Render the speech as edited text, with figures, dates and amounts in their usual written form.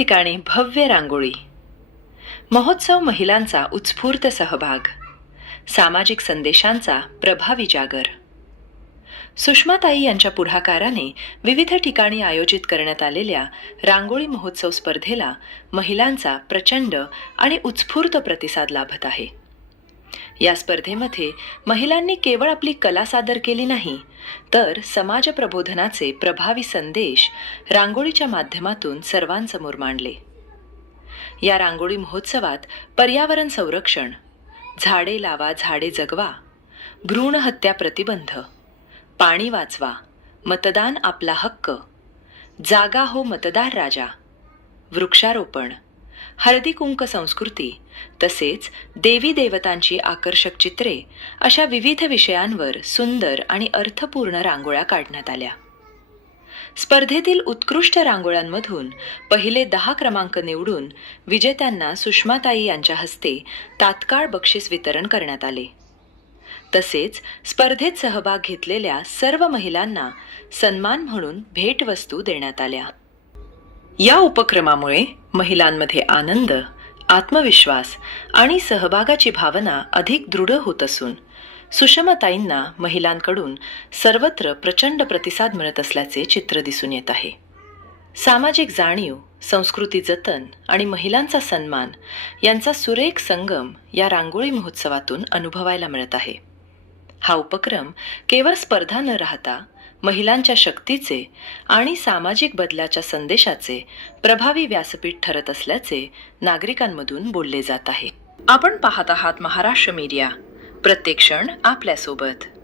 ठिकठिकाणी भव्य रांगोळी, महोत्सव, महिलांचा उत्स्फूर्त सहभाग, सामाजिक संदेशांचा प्रभावी जागर. सुषमाताई यांच्या पुढाकाराने विविध ठिकाणी आयोजित करण्यात आलेल्या रांगोळी महोत्सव स्पर्धेला महिलांचा प्रचंड आणि उत्स्फूर्त प्रतिसाद लाभत आहे. या स्पर्धेमध्ये महिलांनी केवळ आपली कला सादर केली नाही, तर समाज प्रबोधनाचे प्रभावी संदेश रांगोळीच्या माध्यमातून सर्वांसमोर मांडले. या रांगोळी महोत्सवात पर्यावरण संरक्षण, झाडे लावा झाडे जगवा, भ्रूण हत्या प्रतिबंध, पाणी वाचवा, मतदान आपला हक्क, जागा हो मतदार राजा, वृक्षारोपण, हळदी कुंक संस्कृती तसेच देवी देवतांची आकर्षक चित्रे अशा विविध विषयांवर सुंदर आणि अर्थपूर्ण रांगोळ्या काढण्यात आल्या. स्पर्धेतील उत्कृष्ट रांगोळ्यांमधून पहिले 10 क्रमांक निवडून विजेत्यांना सुषमाताई यांच्या हस्ते तात्काळ बक्षीस वितरण करण्यात आले. तसेच स्पर्धेत सहभाग घेतलेल्या सर्व महिलांना सन्मान म्हणून भेटवस्तू देण्यात आल्या. या उपक्रमामुळे महिलांमध्ये आनंद, आत्मविश्वास आणि सहभागाची भावना अधिक दृढ होत असून सुषमाताईंना महिलांकडून सर्वत्र प्रचंड प्रतिसाद मिळत असल्याचे चित्र दिसून येत आहे. सामाजिक जाणीव, संस्कृती जतन आणि महिलांचा सन्मान यांचा सुरेख संगम या रांगोळी महोत्सवातून अनुभवायला मिळत आहे. हा उपक्रम केवळ स्पर्धा न राहता महिलांच्या शक्तीचे आणि सामाजिक बदलाच्या संदेशाचे प्रभावी व्यासपीठ ठरत असल्याचे नागरिकांमधून बोलले जात आहे. आपण पाहत आहात महाराष्ट्र मीडिया, प्रत्येक क्षण आपल्यासोबत.